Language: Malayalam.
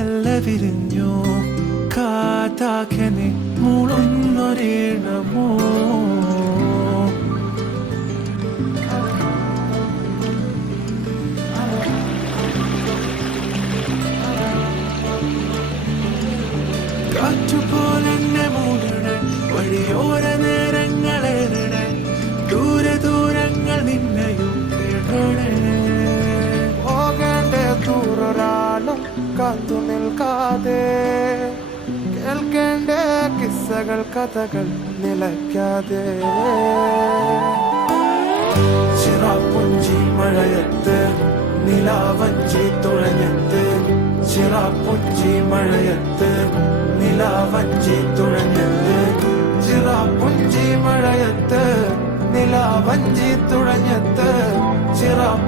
മെല്ലെ വിരിഞ്ഞു കാറ്റാകനെ മൂളുന്നൊരീണമോ കാറ്റുപോലെന്നെ മൂടണേ വഴിയോര നേരങ്ങളേറെ ദൂരെ ദൂരങ്ങൾ നിന്നെയും കേടണേ പോകേണ്ട ദൂരൊരാളും കാത്തു നിൽക്കാതെ കേൾക്കേണ്ട കിസ്സകൾ കഥകൾ നിലയ്ക്കാതെ ചിറാപ്പുഞ്ചി മഴയത്ത് നിലാവഞ്ചി തുഴഞ്ഞത്ത് ചിറാപ്പുഞ്ചി മഴയത്ത് നിലാവഞ്ചി തുഴഞ്ഞത്ത് ചിറാപ്പുഞ്ചി മഴയത്ത് നിലാവഞ്ചി തുഴഞ്ഞത്ത് ചിറാ